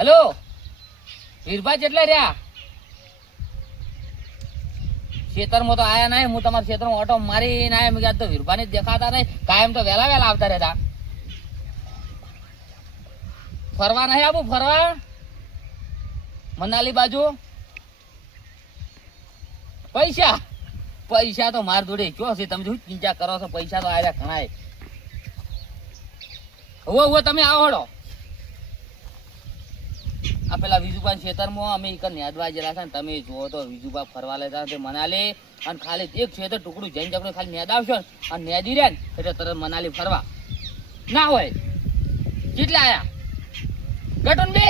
Hello વીરભા જેટલા રહ્યા ખેતરમાં તો આયા નહીં. હું તમારા ખેતરમાં ઓટો મારીને આયા. મેં તો વીરભાને દેખાતા નહીં. કાયમ તો વહેલા વહેલા આવતા રહેતા. ફરવા નહીં આવું? ફરવા મનાલી બાજુ પૈસા પૈસા તો માર જોડે કયો છે? તમે શું ચિંતા કરો છો? પૈસા તો આયા ઘણા. હવે તમે આવો હડો. આ પેલા વિજુભા ખેતરમાં અમે એક નેદવા ગયેલા છે ને તમે જુઓ તો વિજુભા ફરવા લેતા તે મનાલી અને ખાલી એક ખેતર ટુકડું જઈને આપણે ખાલી નેદાવશો ને અને નેદી રહ્યા ને એટલે તરત મનાલી ફરવા ના હોય. કેટલા આયા ગટુન બે?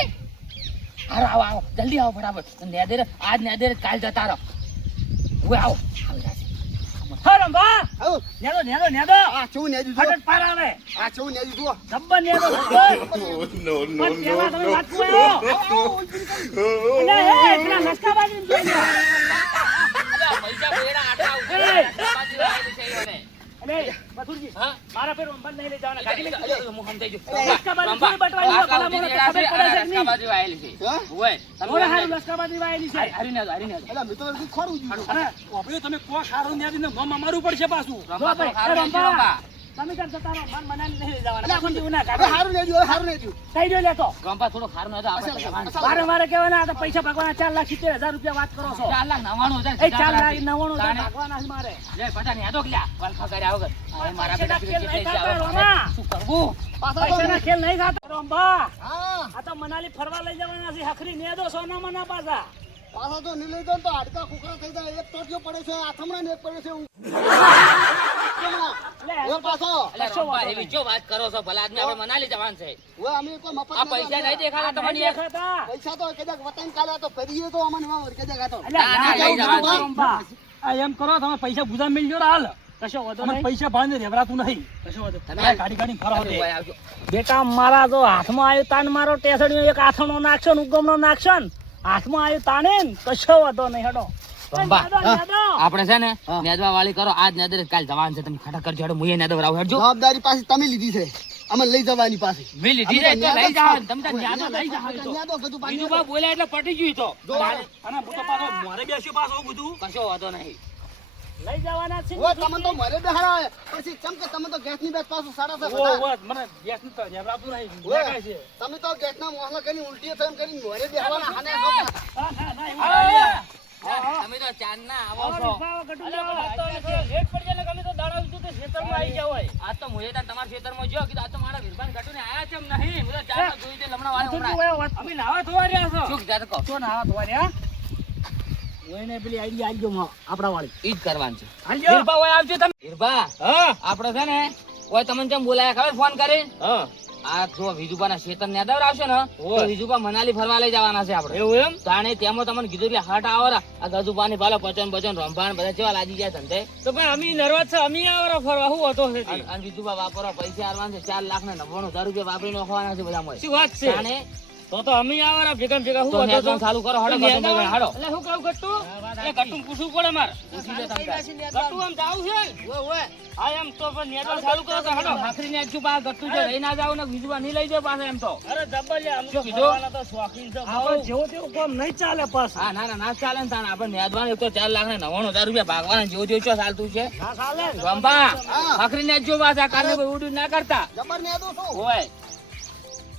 આવો આવો આવો જલ્દી આવો ફટાફટ. નેદે આજ નેદે કાલ જતા રહો. હવે આવો મારા ફેર અંબન નહીં લઈ જવાના ગાડી લઈ તમે કો ખારો મારવું પડશે પાછું. તમે કર જતા રહો. મન મનાલી નહીં લઈ જવાના. હારું લેજો હારું લેજો કઈ દો લેતો ગંપા થોડો ખારો નતો મારે મારે કહેવાના આ પૈસા ભાગવાના 4,70,000 રૂપિયા વાત કરો છો. 4,99,000 4,99,000 ભાગવાના મારે લે પટા ને આદો ક્યાં વલખા કર્યા વગર આ મારા બેટા ખેલ નહીં ખાતા રોમા. શું કરવું? પૈસાના ખેલ નહીં ખાતા રોમબા. આ તો મનાલી ફરવા લઈ જવાના છે. હખરી ને દો સોના મના પાછા પાછા તો નહીં લઈ જાવ તો હાડકા ખોખરા થઈ જાય. એક ટોટિયો પડે છે આથમણા ને એક પડે છે પાછો. અલે રંપા એવી જો વાત કરો છો? ભલા આદમી આપણે મનાલી જવાનું છે. અમે કોઈ મફત આ પૈસા નહીં દેખાતા તમને? પૈસા તો કદાચ વતન કાલે તો ફરીએ તો અમને કદાચ આતો એમ કરો તમે પૈસા ગુજા મિલજો હાલ કશો વાંધો નહીં. પૈસા ભાંજે રેવરાતું નહીં. કશો વાંધો તમે ગાડી ગાડી ફરાવો દે. બેટા મારા જો હાથમાં આવ્યો તાન મારો ટેસડીઓ એક આથણો નાખશો ને ઉગમનો નાખશો ને હાથમાં આવ્યો તાને કશો વાંધો નહીં. હેડો આપણે છે ને નેદવા વાળી કરો. આજ નેદર કાલ જવાનું છે. તમે ખટા કરજો હેડો. મુએ નેદવા રાવ હેડજો. જવાબદારી પાછી તમે લીધી છે. અમે લઈ જવાની પાસે મે લીધી છે તો લઈ જાવ. તમે તો ન્યાદો લઈ જાવ. ન્યાદો બધું પાછી બીજું બા બોલ્યા એટલે પટી ગયું તો. અને હું તો પાછો મોરે બેસ્યો પાછો બધું કશો વાંધો નહીં. લઈ જવાના છે. ઓ તમે તો મરે બેહાડા પછી ચમ કે તમે તો ગેસ ની બેસ પાછું સાડા છે ઓ મને ગેસ ની તો રેવરાતું નહીં. દેખાય છે તમે તો ગેસ ના મોહલા કરી ઉલટી થઈને કરીને મરે બેહાવાના હાને તમે તો ચાંદ ના આવો છો. લેટ પડી જાય તમે તો દાડા ઉઠું તો ખેતરમાં આવી જાવ હોય. આજ તો મુએ તાર તમારા ખેતરમાં જો કીધું આ તો મારા વીરભાન ઘટુ ને આયા ચમ નહીં. હું તો ચાંદ જોઈ દે લમણા વાળા હમણાં. અમે નાવા ધોવા રહ્યા છો. શું કીધા તો કહો. તો નાવા ધોવા રહ્યા ઓયને પેલી આઈડિયા આલજો આપડા વાળી ઈ જ કરવાનું છે. આલજો વીરભા ઓય આવજો તમે. વીરભા આપણે છે ને ઓય તમને કેમ બોલાયા ખબર ફોન કરી? આ જો વિજુભાના ખેતર ને આદર આવશે ને તો વિજુભા મનાલી ફરવા લઈ જવાના છે આપણે. એવું એમ? તાણે તેમાં તમને કીધું એટલે હટ આવરા આ ગજુભાની ભાલો પચન બચન રંભાણ બધા કેવા લાગી જાય ધંધે. તો ભાઈ અમે નર્વસ છે. અમે આવરા ફરવા હું હતો છે અને વિજુભા વાપરવા પૈસા આલવાના છે 4,99,000 રૂપિયા વાપરી નાખવાના છે બધા. શું વાત છે? તાણે તો અમે આવરા ભેગા ભેગા હું તો હતો નેદવાનું ચાલુ કરો. હડો ગજુ હાડો. એટલે હું કહું ગટ્ટુ એટલે ગટ્ટુ પૂછવું પડે માર. ગટ્ટુ આમ જાવું છે ઓય ઓય હા એમ તો પણ નેદવાનું ચાલુ કરો તો હડો. આખરી ને છું બા ગટ્ટુ જો રહી ના જાવ ને વિજુભા નહીં લઈ જાય પાછા એમ તો. અરે જબરજસ્ત આમ શું કીધું? તો શોખીન છે આપણે જેવો તેવો કામ નહીં ચાલે પાસ. હા ના ના ચાલે ને તાને આપણે નેદવાનું તો 4,99,000 રૂપિયા ભાગવાના જેવો જેવો છો ચાલતું છે. ના ચાલે રંભા આખરી ને જો પાછા કારણે કોઈ ઉડું ના કરતા જબર ને આદો શું હોય.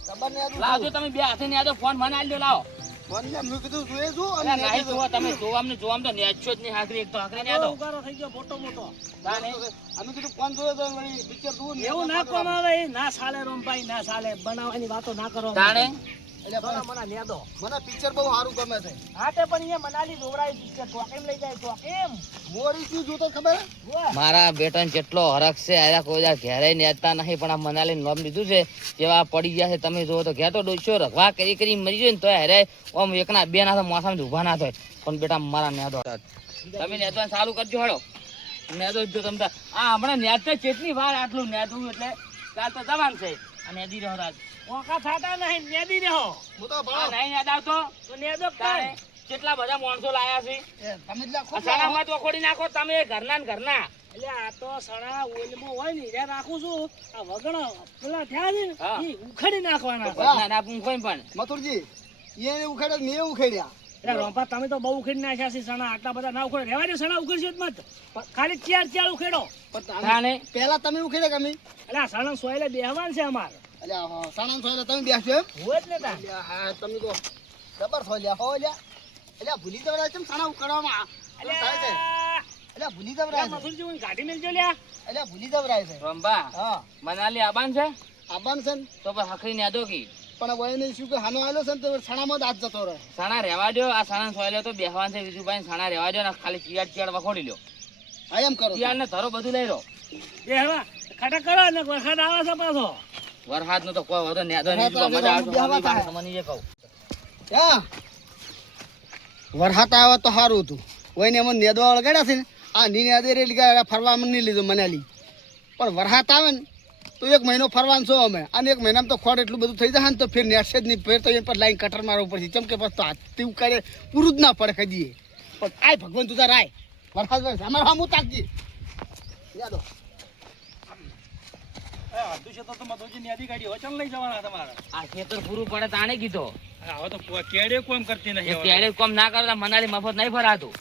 જબર ને આદો લાવજો તમે બે હાથે ને આદો ફોન મને આલજો લાવો. ફોન ને મેં કીધું જોઈએ છું અરે નહીં જોવા તમે જોવામ તો નેચો જ નહીં હાકરી એક તો હાકરી ને આદો. ઉગારો થઈ ગયો મોટો મોટો. અમે કીધું ફોન જોયો તો વળી પિક્ચર જોવું ને એવું ના કોમ આવે ના ચાલે રોમભાઈ ના ચાલે. બનાવવાની વાતો ના કરો. તાણે એટલે મને લેદો મને પિક્ચર બહુ સારું ગમે છે. હા તે પણ અહીંયા મનાલી દોવરાય પિક્ચર તો કેમ લઈ જાય તો કેમ મોરી શું જોતો ખબર મારા બેટાને જેટલો હરખ છે આયા કોઈ ઘેરે નેતા નહીં પણ આ મનાલી નામ લીધું છે જેવા પડી ગયા છે તમે જોવો તો ઘેર તો ડોસ્યો રખવા કરી કરી મરી જાય ને તો હેરે ઓમ એકના બે ના મોસામાં ઉભા ના થાય પણ બેટા મારા નેદો તમે નેદવાનું ચાલુ કરજો હળો. નેદો જો તમે આ હમણાં નેદતા કેટલી વાર આટલું નેદવું એટલે કાલ તો જવાનું છે આ નેદી રહ્યો રાજ ઓકા થાતા નહીં નેદી રહો. હું તો આ નહીં નેદાવતો તો નેદો તારે કેટલા બધા માણસો લાયા છે. તમે જ લાખો સાડામાં તો ખોડી નાખો તમે ઘરના ને ઘરના. એટલે આ તો સણા ઓલમાં હોય ને રે રાખું છું. આ વગણ પેલા થયા છે ને હા. ઈ ઉખડી નાખવાના. ઘરના ના પૂંખોય પણ મથુરજી એને ઉખેડ્યા ને મેં ઉખેડ્યા. એટલે રોંપા તમે તો બહુ ઉખેડી નાખ્યા છે સણા, આટલા બધા ના ઉખેડો. રહેવા દે, સણા ઉખેડશે જ મત. ખાલી ચાર ઉખેડો. પણ તમે- તાણે પહેલા તમે ઉખેડ્યા કે અમે? એટલે આ સણા સોયલે બેહવાન છે અમારે. એટલે સાણંદ સોયલે તમે બેસજો એમ? હોય જ ને તાર. અલ્યા, હા તમે તો જબર છો લ્યા, હો લ્યા. એટલે ભૂલી જવરાય છે સાણા ઉખેડવામાં. અલ્યા, થાય છે. એટલે ભૂલી જવરાય લ્યા, છે. મથુરજી, હું ગાડી મેલજો લ્યા. એટલે ભૂલી જવરાય છે. રંભા હા મનાલી આબાન છે આવવાનું છે ને. તો પણ હકરી યાદો કી પણ હવે એને શું કે હાનો આવેલો છે ને તો સાણામાં જ હાથ જતો રહે. સાણા રહેવા દો. આ સાણા સોયલે તો બેહવાન છે વિજુભાઈ. સાણા રહેવા દો ને ખાલી ચિયાડ વખોડી લ્યો. હા એમ કરો. ચિયાડ ને ધરો બધું લઈ લો. બેહવા ખટા કરો ને વરસાદ આવે છે પાછો. વરસાદ નો તો કોઈ વાંધો નહીં. આ તો વરસાદ વિજુભાઈ મજા આવે તો આવશે. બેહવા તમને એ કહું હા વરસાદ આવ્યો તો સારું હતું. કોઈને એમાં નેદવા વળગાડ્યા છે ને આ ની નેદે એટલે ફરવા નહીં લીધું મનાલી. પણ વરસાદ આવે ને તો 1 મહિનો ફરવાનું છો અમે. અને 1 મહિનામાં તો ખોટ એટલું બધું થઈ જાય ને તો ફેર નેટશે જ નહીં. ફેર તો એમ પર લાઈન કટર મારવું પડશે. ચમ કે પછી તો હાથથી ઉકાળે પૂરું જ ના પડે ખદીએ. પણ આય ભગવાન તું તાર આય વરસાદ વરસે અમારે સામું તાકજી યાદો. અડધું છે તો મધુજી યાદી કાઢી હવે ચાલ લઈ જવાના તમારે. આ ખેતર પૂરું પડે તાણે કીધો. હવે તો કેડે કોમ કરતી નહીં. ત્યારે કોમ ના કરતા મનાલી મફત નહીં ફરાતું.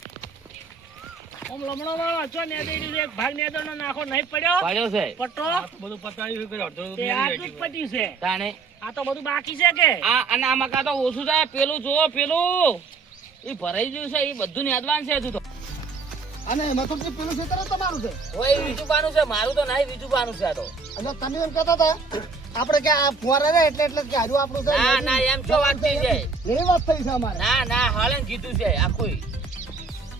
ઓમ લમણો વાળો છો ને એક ભાગ નેદરનો નાખો નહીં પડ્યો. પડ્યો છે પટ્ટો બધું પતાવ્યું કે અડધો તે આટલું જ પટ્યું છે. તાણે આ તો બધું બાકી છે કે આ અને આમાં કાં તો ઓછું થાય. પેલું જુઓ પેલું એ ભરાઈ ગયું છે. એ બધું યાદવાન છે હજુ તો. અને મથુરજી પેલું ખેતર જ તમારું છે. ઓય વિજુબાનું છે. મારું તો નહીં વિજુબાનું છે આ તો. એટલે તમે એમ કહેતા હતા આપણે કે આ ફુવારા રહે એટલે કે હારું આપણું છે. ના ના એમ છો વાત થઈ છે. એવી વાત થઈ છે અમારે. ના ના હાલન કીધું છે આખું.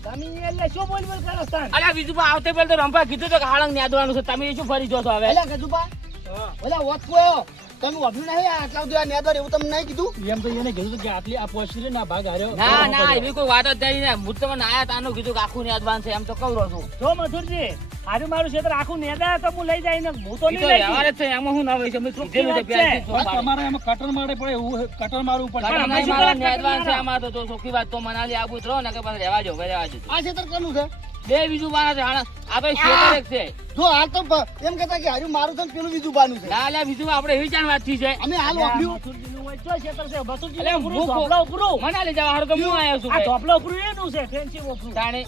તમે એટલે શું બોલ કરો તાન. અલ્યા વિજુબા આવતે પેલ તો રંભા કીધું તો કે હાલંગ યાદવાનું છે. તમે શું ફરી જોશો હવે? એટલે ગજુબા ઓલા વોટકો તમે વાભ્યું નહીં આટલા બધું આ નેદર એવું તમને નહીં કીધું? એમ તો એને કીધું કે આટલી આ પોસ્ટ ના ભાગ હાર્યો. ના ના એવી કોઈ વાત જ નહીં ને. હું તમને આયા તાનું કીધું કે આખું યાદવાન છે એમ તો કહું રહું છું. જો મથુરજી આજે મારું ક્ષેત્ર આખું નેદા તો હું લઈ જાય ને હું તો ઈ નહીં તો લઈ વ્યવહાર જ છે. એમાં હું ના હોય છે. મેં કીધેલું છે પહેલેથી જ જો પાડે. તમારે એમાં કટર મારે પડે એવું કટર મારવું પડે. કટર નહીં મારા ને advance છે આમાં તો. જો ચોખ્ખી વાત તો મનાલી આબુ જ રહો ને કે પછી રહેવા દો, રહેવા દો. આ ખેતર કોનું છે? બે બીજું બાના છે. આ તો ખેતર એક છે. જો હાલ તો એમ કહેતા કે હારું મારું છે ને પેલું બીજું બાનું છે. ના અલ્યા બીજું આપણે એવી જાણ વાત થઈ છે. અમે હાલ વાભ્યું. મથુરજીનું હોય તો ક્ષેત્ર છે. મથુરજીનું અલ્યા ઉપરું, હું ધોપલો ઉપરું. મનાલી જવા હારું તો હું આવ્યો છું આ ભાઈ. ધોપલો ઉપરું એનું છે ફેન્સી ઉપરું. તાણે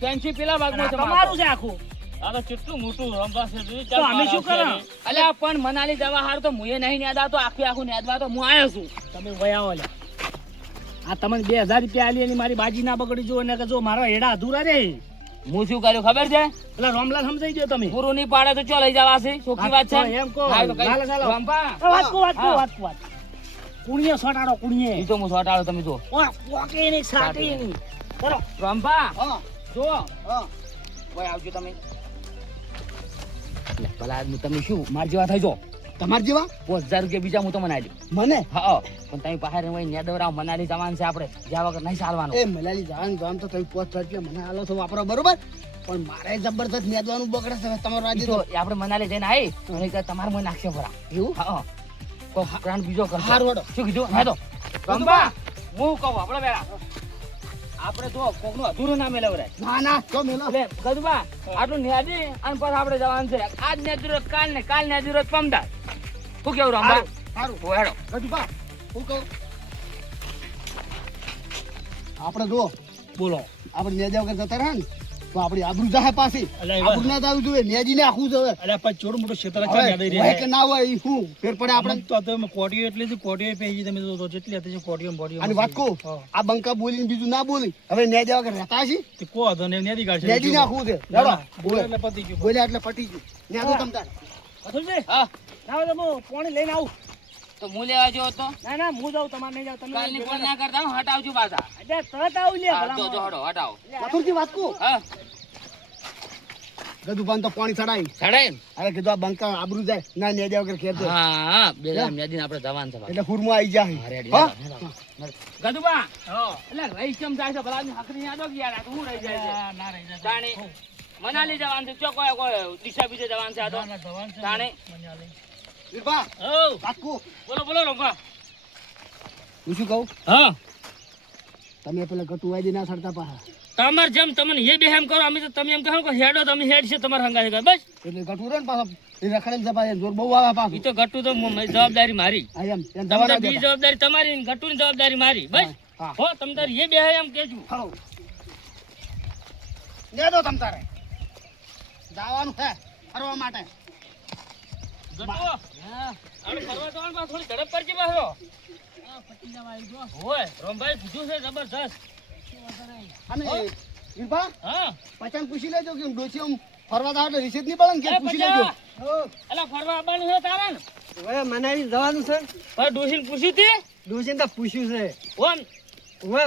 ફેન્સી પેલા ભાગમાં છે તમારું છે આખું. આ તો કેટલું મોટું રંભા છે. તો અમે શું કરો? અલ્યા પણ મનાલી જવા હારું તો મુએ નહીં યાદ તો આખું યાદવા તો હું આવ્યો છું. તમે વયા લે આ તમને 2000 રૂપિયા આલી એની મારી બાજી ના બગડી જો ને કે જો મારા હેડા અધૂરા રે. હું શું કર્યું ખબર છે? પેલા રામલાલ સમજાઈ ગયો તમે. પૂરું નહીં પાડે તો ચો લઈ જવા છે. ચોખ્ખી વાત છે. એમ કહો. હા, તો કઈ- ચાલો, ચાલો. રંભા. વાત કો. કુણીએ સોટાડો કુણીએ. ઈ તો હું સોટાડો તમે જો. પોકે નહીં સાટી નહીં. કરો. રંભા હા જો હા ઓય આવજો તમે. ભલા આદમી તમે શું માર જેવા થઈ જો. તમાર જેવા 5000 રૂપિયા બીજા હું તમને આલ્યો. મને હા પણ તમે બહાર હોય ને દવરાવ મનાલી જવાનું છે આપણે. જ્યાં વગર નહીં ચાલવાનું. એ મલાલી જવાનું ગામ તો તમે 5000 રૂપિયા મને આલો છો વાપરો બરોબર. પણ મારે જબરદસ્ત નેદવાનું બગડે છે તમારો આજે ઈ તો. તો એ આપણે મનાલી જઈને આવી અને કે તમારે મને નાખશે ભરા. એવું હા કોઈ પ્લાન બીજો કરશે. હારું હેડો. શું કીધું? હા તો રંભા હું કહું આપણે વેળા આપણે જો કોકનું અધૂરું ના મેળવરાય. ના ના તો મેલો એટલે ગદુબા આટલું ન્યાદી અને પછી આપણે જવાનું છે. આજ ન્યાદી રોજ કાલ ને કાલ ન્યાદી રોજ પમદાર. શું કેવું રંભા? સારું ઓ હેડો. ગજુભા હું કહું આપણે જો બોલો. આપણે નેજા વગર જતા રહ્યા ને તો આપણી આબરૂ જાહે પાછી. અલા, એ વાત. આબરૂ ના જાવું જોઈએ. નેજીને આખું જોઈએ. અલ્યા પછી ચોર મોટો ક્ષેત્ર હવે ચાલ્યા દઈ હોય રહ્યા. કે ના હોય ઈ શું ફેર પડે આપણે. તો તમે કોટીઓ એટલી જ કોટીઓ પેજી તમે તો જેટલી હતી કોટીઓ બોટીઓ. અને વાત કહું આ બંકા બોલીને બીજું ના બોલી હવે નેજા વગર રહેતા છે. તે કો હતો ને નેદી ગાડશે. નેજી નાખવું છે. ના, હેડો. ના, બોલે એટલે પતી ગયું. બોલ્યા એટલે પટી ગયું. નેજો તમ તાર. મથુરજી, હા લાવો તો હું પાણી લઈને આવું. તો હું લેવા જેવો તો ના ના હું જાઉં તમારે નહીં જાવ તમે. કાલની કોણ ના કરતા હું હટાવજો પાછા. અરે તરત આવું લે હા, ભલા જો માણસ. હટો હટાવો. મથુરજી વાત કહું હા ગદુભાન તો પાણી ચડાવી. ચડાય ને? હવે કીધું આ બંકા આબરૂ જાય ના નેજા વગર ખેર દે. હા હા બે દાડા ન્યાદીને આપણે જવાનું છે ભાઈ. એટલે હુરમાં આવી જાય. હા, રેડી, હા? હેડો, હેડો. ગદુબા એટલે રહી કેમ જાય છે ભલા આદમી હકરી યાદો કે યાર આ તો હું રહી જાય છે. ના રહી જાય. તાણે મનાલી જવાનું છે. ચો કોઈ દિશા બીજે જવાનું છે આ તો. ના, ના, જવાનું છે. તાણે મનાલી. વીરભા ઓ વાત કહું બોલો બોલો રંભા. હું શું કહું હા તમે પેલા ગટુવાજી ના સડતા પાછા તમાર જેમ તમને એ બે એમ કરો અમે તો તમે એમ કહો કે હેડો તમે હેડ છે તમારે હંગાઈ ગયો બસ એટલે ગટું રે ને પાછો એ રખડેલ જપાય જોર બહુ આવે પાછું ઈ તો ગટુ તો જવાબદારી મારી હા એમ તમે દવા તો ના બીજી દેતા. જવાબદારી તમારી ને ગટુની જવાબદારી મારી બસ હા. હો તમે તાર એ બે એમ કેજો હાઉ. દે દો તમ તારે જવાનું છે ફરવા માટે ગટુ આપણે ફરવા જવાનું બા થોડી ઝડપ કરજે બાહરો હોય રોમભાઈ કીધું છે જબરજસ્ત અને વીરભા હા પચાન પૂછી લેજો કે ડોસી આમ ફરવા જાવ એટલે રિસીત નહીં પડે ને કે એ પૂછી પચા. લેજો અલા ફરવા આવવાનું છે તારે ને હવે મનાવી જવાનું છે પણ ડોશીને પૂછી તી ડોસી તો પૂછ્યું છે ઓમ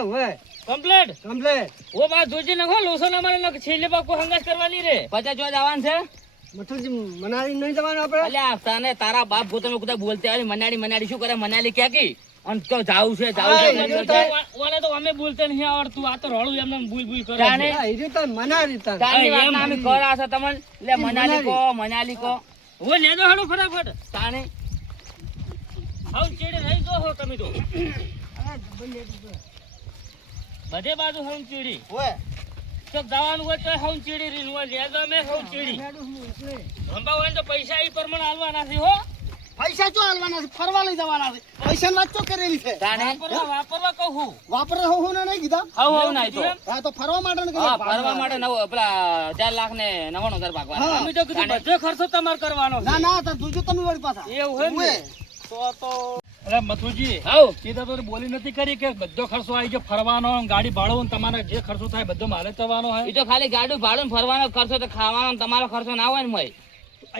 ઓવે કમ્પ્લેટ કમ્પ્લેટ ઓ બા જોજે નખો લોસન અમારે નખ છેલ્લે પાકો હંગાસ કરવાની રે પચાસ જો જવાનું છે મથુરજી મનાવી નહીં જવાનું આપણે અલ્યા તને તારા બાપ ભૂતમે કુદા બોલતે આવી મનાડી શું કરે મનાલી ક્યાં કી અને તો જાવું છે જાવું છે ઓને તો અમે બોલતે નહીં આવડતું આ તો રોળું એમને બુલ કરે જાણે. છે. એ રીતે તો મનાવી તા તારી હા, એમ વાતના અમે બોલી. કરા છે તમને લે મનાલી કો ઓ લેજો હાલો ફટાફટ તાણે આવ ચેડે રહી જો હો તમે તો બધે બાજુ હમ ચીડી ઓવે તો જવાનું હોય તો હમ ચીડી રીન હોય લેજો અમે હમ ચીડી રંબા હોય ને તો પૈસા ઈ પ્રમાણે આલવાના છે હો પૈસા ચો હાલવાના છે ફરવા લઈ જવાના છે પૈસાની વાત ચો કરેલી છે તાણે વાપરવા કહું વાપરે હું ને નહીં કીધા હાવ નાઈ તો હા તો ફરવા માટે ને હા કીધા. ફરવા માટે નવ પેલા 4 લાખ ને 99,000 ભાગવાના હા. અમે તો કીધું બધો ખર્ચો તમારે કરવાનો ના ના તો જોજો તમે વળી પાછા એવું હોય ને તો અરે મથુજી હાવ સીધા તો બોલી નથી કરી કે બધો ખર્ચો આવી ગયો ફરવાનો ગાડી ભાડો ને તમારે જે ખર્ચો થાય બધો મારે જવાનો એ હોય તો ખાલી ગાડું ભાડું ને ફરવાનો ખર્ચો તો ખાવાનો ને તમારો ખર્ચો ના હોય ને મય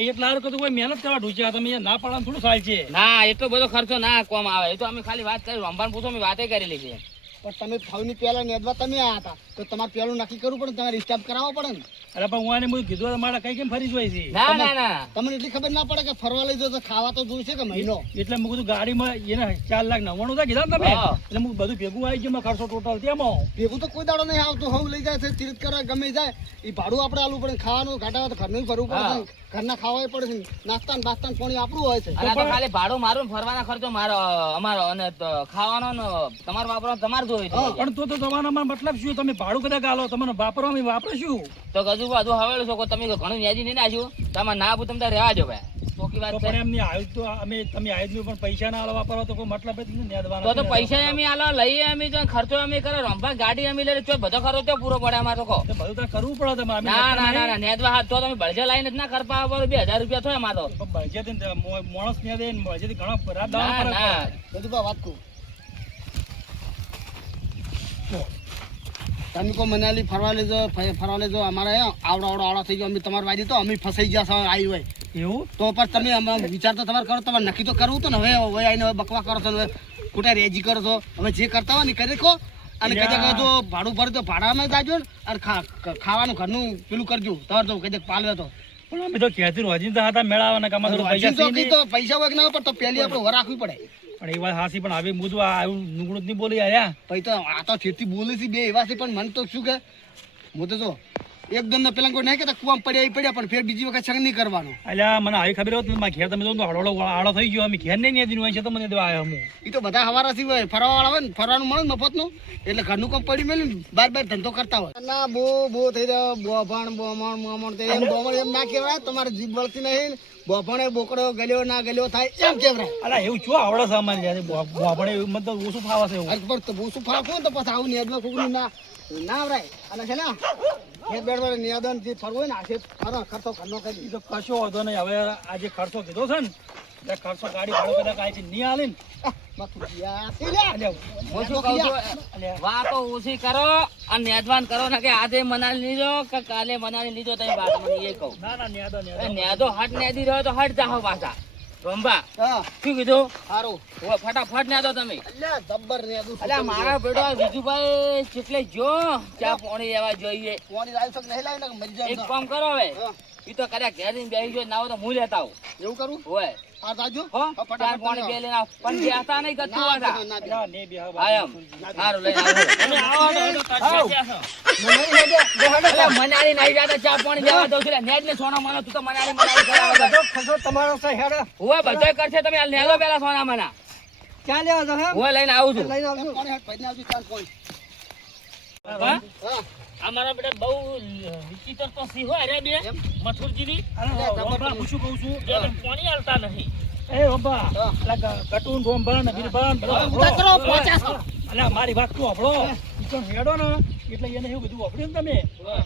એટલા હારું કીધું કોઈ મહેનત કરવા ઢૂંચ્યા તમે અહીંયા ના પાડવાનું થોડું થાય છે ના એટલો બધો ખર્ચો ના કોમ આવે એ તો અમે ખાલી વાત કરી રંભાન પૂછો અમે વાતે કરેલી છે પણ તમે ફાવની પહેલા નેદવા તમે આયા હતા તો તમારે પહેલું નક્કી કરવું પડે તમારે સ્ટાફ કરાવવો પડે ને અરે પણ હું આને બધું કીધું તો મારે કઈ કેમ ફરી જોઈ છે ના ના ના તમને એટલી ખબર ના પડે કે ફરવા લઈ જાઓ તો ખાવા તો જોઈશે કે મહિનો એટલે મેં કીધું ગાડીમાં એને 4,99,000 કીધા ને તમે હા. એટલે હું બધું ભેગું આવી ગયું મારો ખર્ચો ટોટલ તેમાં ભેગું તો કોઈ દાડો નહીં આવતું હવ લઈ જાય છે તીર્થ કરવા ગમે જાય એ ભાડું આપણે આલવું પડે ખાવાનું ઘાટા તો ઘરનું ભરવું પડે હા. છે. ઘરના ખાવા પડે છે નાસ્તા ને બાસ્તા ને પાણી આપણું હોય છે અને આ તો ખાલી ભાડું મારું ને ફરવાનો ખર્ચો મારો અમારો અને તો ખાવાનો ને તમારો વાપરવાનો તમારે જોઈ હા. પણ તો તમારા મતલબ શું તમે ભાડું કદાચ આલો તમને વાપરવા અમે વાપરીશું તો હજુ હવેલું છો તમે ઘણું યાદી નહીં નાખ્યું તમારે ના આપું તમે રહેવા દો ભાઈ ચોખ્ખી વાત તો છે પણ એમની આયુધ તો અમે તમે આયુધ પણ પૈસા ના આલો વાપરવા તો કોઈ મતલબ જ નથી નેદવાના તો પૈસા અમે આલો લઈએ અમે તો ખર્ચો અમે કરે રંભા ગાડી અમે લઈએ તો બધો ખર્ચો તો પૂરો પડે અમારે તો કહો તો બધું તો કરવું પડે તમારે અમે ના ના નેદતા ના ના નેદવા હાથ તો તમે બળજે લાઈને જ ના કરપા આવો 2,000 રૂપિયા થાય અમારે તો નહીં. પણ બળજેથી માણસ ને દે ને બળજેથી ઘણા રાત દાડા ના ફરક ના પડે. બધું બા વાત કહું તમે કો મનાલી ફરવા લેજો ફરવા લેજો અમારે આવડો થઈ ગયો અમે તમારી વાડી તો અમે ફસાઈ ગયા છો આવી હોય એવું તો પણ તમે વિચાર તો તમારે કરો તમારે નક્કી તો કરવું તો ને હવે આવીને હવે બકવા કરો છો ને હવે ખોટા રેજી કરો છો હવે જે કરતા હોય ને કરી કહો અને કદાચ જો ભાડું ભરે તો ભાડામાં જાજો ને અને ખાવાનું ઘરનું પેલું કરજો તમારે તો કદાચ પાલવે તો પણ અમે તો ક્યાંથી રોજિંદા હતા મેળાવાના કામ તો પૈસા છે નહીં. તો પૈસા વગર ના હોય પણ તો પહેલી આપણે વર રાખવી પડે પણ એ વાત હાસી પણ હવે મુદું આવું નુગડું જ નહીં બોલી આયા પછી તો આ તો છેતી બોલે છે બે એવા છે પણ મને તો શું કે હું તો જો એકદમ ને પેલા કોઈ નહીં કહેતા કુવામાં પડ્યા પણ ફેર બીજી વખત સંગ નહીં કરવાનો અલ્યા મને આવી ખબર હોત ને મારા ઘેર તમે જો હળવળો આળો થઈ ગયો અમે ઘેર નહીં દીધું હોય છે તો મને દેવા આવ્યો હું એ તો બધા હવારાથી હોય ફરવા વાળા હોય ને ફરવાનું મળે ને મફતનું એટલે ઘરનું કામ પડી મેલ્યું ને બાર ધંધો કરતા હોય ના બો થઈ રહ્યો બોભણ બોમણ એમ બોમણ એમ ના કહેવાય તમારે જીભ વળતી નહીં બોભણે બોકડો ગલ્યો ના ગલ્યો થાય એમ કહેવાય અલા એવું શું આવડે છે અમારે જ્યારે આપણે એવું મતલબ ઓછું ફાવે છે એવું અરે પણ તો બહુ શું ફાવ ને તો પછી આવું નેદમાં કુકનું ના આવરાય અને છે ને ખેત બેડવા નિયાદન જે ફરવું હોય ને આશે ફરો ખર્ચો ઘરનો કરી એ તો કશો વાંધો નહીં હવે આ જે ખર્ચો કીધો છે ને એ ખર્ચો ગાડી ભાડો કદાચ આ નહીં આલે ને અલ્યા, હું શું કહું છું વાતો ઓછી કરો અને નેદવાન કરો ને કે આજે મનાલી લીધો કે કાલે મનાલી લીધો તમે વાત મને એ કહું ના ના નેદો નેદો નેદો હટ નેદી રહ્યો તો હટ જાઓ પાછા રંભા હા શું કીધું સારું ઓ ફટાફટ નેદો તમે અલ્યા જબ્બર નેદું અલ્યા મારા બેડો વિજુભાઈ કેટલે જો ચા પાણી એવા જોઈએ પાણી લાવી શક નહીં લાવી ને મરી જાય એક કામ કરો હવે હા. ઈ તો કદાચ ઘેર જઈને બેસી ગયો ના હોય તો હું લેતા આવું એવું કરું હોય આ જાજો હો હા, ફટાફટ ચાર પાણી તમે બે લઈને આવો. પણ બેસતા નહીં કચ્છું ના, વાળા. ના, ના, ના ને બે હા એમ સારું લઈને આવો તમે આવો તો તાર અલ્યા, મનાલી નહીં જાતા ચા પાણી દેવા દઉં છું લે. નેજ ને સોના માનો તું તો મનાલી કરાવે છે. ખર્ચો તમારો છે હેડો હોય બધોય કરશે તમે હાલ નેલો પેલા સોના માના ક્યાં લેવા છો હે હોય લઈને આવું છું લઈને આવજો પાણી હાથ ભાઈને આવજો ચાલ કોઈ હા? હા. અમારા બેટા બહુ વિચિત્ર તો સિંહો અરે બે મથુરજીની રોંભા હું શું કહું છું એને પાણી આલતા નહીં એ રોંભા હા. અલા કટુન રોંભા ને બિરબાન બધા ઊભા કરો, પહોંચ્યા છો. અલા મારી વાત તું હભળો ઈ હેડો ને એટલે એને એવું બધું હભળ્યું ને તમે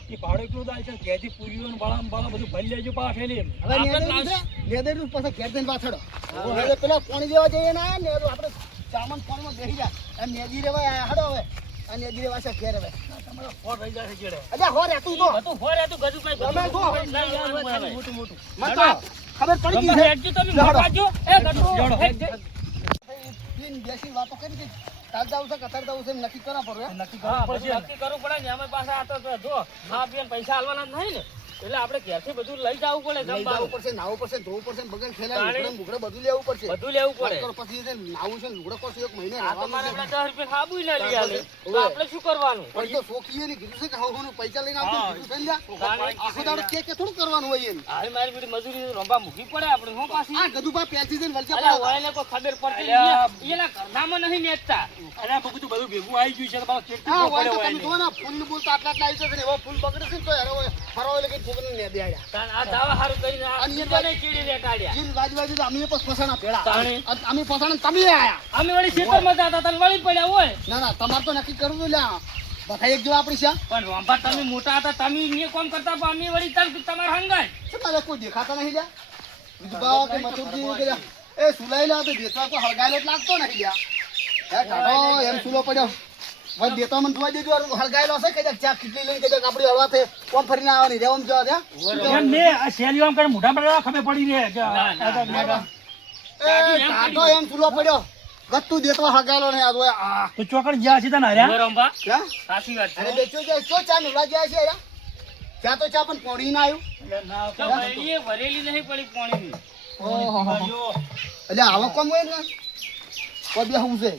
કે ભાડો એટલું થાય છે કેદી પૂરીઓ ને બાળા બધું ભરી લેજો પાછેલી હવે નેદરનું પછી ઘેર જઈને પાછળ હવે પેલા પાણી દેવા જઈએ ને નેદુ આપણે સામાન પાણીમાં બેસી જાય અને નેદી રેવા હડો હવે આ નેદી રેવા છે ઘેર હવે તમારો ફોન રહી જાય છે જેડે અલ્યા હો રહેતું તો બધું ફોરે તું ગજુ ભાઈ તમે જો. મોટું મોટું મને તો ખબર પડી ગઈ છે હેડજો તમે મોટાજો એ ગટુ હેડજો તીન બેસી વાતો કરી કે તાર જાવું છે કતાર જાવું છે એમ નક્કી કરવા પડે નક્કી કરવું પડશે નક્કી કરવું પડે ને અમે પાછા આ તો જો ખા પીને પૈસા આલવાના જ નહીં ને એટલે આપણે ઘેરથી બધું લઈ જવું પડે લઈ જમવાનું. જવું પડશે નાવું પડશે ધોવું પડશે બગલ ખેલા તાણે. લુગડે બધું લેવું પડશે બધું લેવું પડે નકર પછી છે ને નાવું છે ને લુગડે પછી એક મહિને આ તો મારે રહેવાનું છે. આપણા 10 રૂપિયા ખાબુય ના લઈ આલે તો ઓવે. આપણે શું કરવાનું પણ તો શોખીએ ને કીધું છે કે હવે હું પૈસા લઈને આવતો હા. કીધું છે ને લ્યા. તાણે. આખો દાડો કે થોડું કરવાનું હોય એને હાલ મારી બધી મજૂરી રંભા મૂકી પડે આપણે હું પાછી આ ગધુભા પહેલથી જઈને વલચા અલ્યા પાડતા. ઓયને કોઈ ખબર પડતી નહીં એના ઘરનામાં નહીં નેચતા અરે બધું ભેગું આવી ગયું છે તમારો ચેક હા હોય તો તમે જુઓ ને ફૂલનું બોલ તો આટલા આટલા આવી જશે ને એવો ફૂલ બગડે છે ને તો યાર હવે ફરવા લગીને છોકરીને ને દે આયા આ દાવા હારું કરીને આ અને એ બધાને ચીડી લે કાઢ્યા જીન બાજુ તો અમે પણ ફસાણા ભેળા તાણે. અને અમે ફસાણા ને તમે આયા અમે વળી ખેતરમાં જતા તને વળી પડ્યા હોય ના ના તમારે તો નક્કી કરવું જોઈએ લ્યા બધા એક જેવા આપણી છે પણ રોંભા તમે મોટા હતા તમે ને કોમ કરતા પણ અમે વળી તમારા હંગાય શું તારે કોઈ દેખાતા નહીં લ્યા વિધવા કે મથુરજી કે લ્યા, એ સુલાઈ લ્યા તો દેતવા કોઈ હળગાયેલો જ લાગતો નહીં લ્યા હે ટાઢો એમ સુલો પડ્યો વન દેતો મને જોવા દેજો હળગાયેલો હશે કદાચ ચા કેટલી લઈને કદાચ આપણી હળવા થઈ કોમ ફરીને આવવાની રેવમ જવા દે એમ ને આ શેલીઓ આમ કરીને મોઢા પર ખબર પડી રે કે એ ટાઢો એમ સુલો પડ્યો ગત્તુ દેતવા હળગાયેલો નહીં આ જોયા આ તો ચોકડ જ્યાં સીધા ના રહ્યા રોંભા ક્યાં સાચી વાત અરે બેચો જાય ચો ચા નુલા જાય છે યાર ચા તો ચા પણ પોડી ના આવ્યું વરેલી નહીં પડી પાણીની ઓહો એટલે આવો કોમ હોય ને કોઈ બે હું છે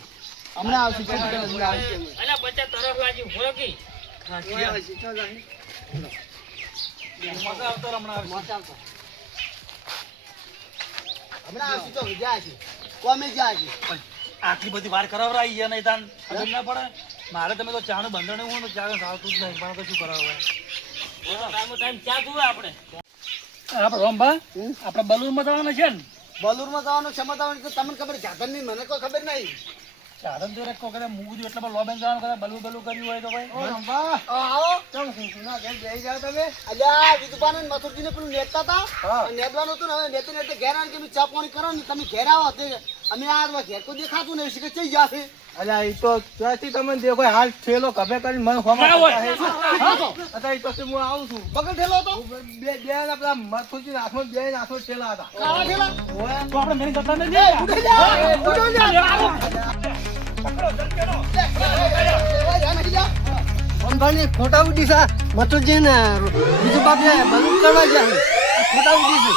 હમણાં આવશે કે હમણાં આવશે અલા બચ્ચા તરફ લાગી ભૂલો કી મજા આવતો હમણાં હમણાં આવશે તો જાય છે કોમે જાય છે આટલી બધી વાર કરાવરાઈ છે નહીં તાન ખબર ના પડે મારે તમે તો ચાનું બંધણ હું ચા સાવતું જ નહીં પણ તો શું કરાવે ટાઈમ ચા જુએ આપણે આપણે રોંભા આપણે બલૂનમાં જવાના છે ને બલુરમાં જવાનું ક્ષમતા આવવાની તો તમને ખબર જાતન ની મને કોઈ ખબર નહીં સાધન જો રેકો કરે મૂગું એટલે પણ લોબેન જવાનું કરે બલુ કર્યું હોય તો ભાઈ આવો ચમ સુના ઘેર બેહી જાવ તમે અલ્યા વિધુબાન અને મથુરજી ને પેલું નેતતા હતા નેતવાનું હતું ને હવે નેતે નેતે ઘેર આવીને કે ચા પાણી કરો ને તમે ઘેર આવો તે અમે આ ઘેર તો દેખાતું નહીં શીખે ચઈ જશે અલ્યા ઈ તો ત્યાંથી તમને દેખો હાલ ઠેલો કભે કરીને મને ખબર ના હોય. અત્યારે ઈ તો હું આવું છું બગલ ઠેલો હતો બે પેલા મથુરજી હાથમાં બે હાથમાં ઠેલા હતા કાળા ઠેલા તો આપણે મેરી જતા નથી ઉડી જા ઉડી જા અંબાની ખોટા ઉડી છે મથુરજી ને બીજું બાપ બધું કરવા જાય ખોટા ઉડી છે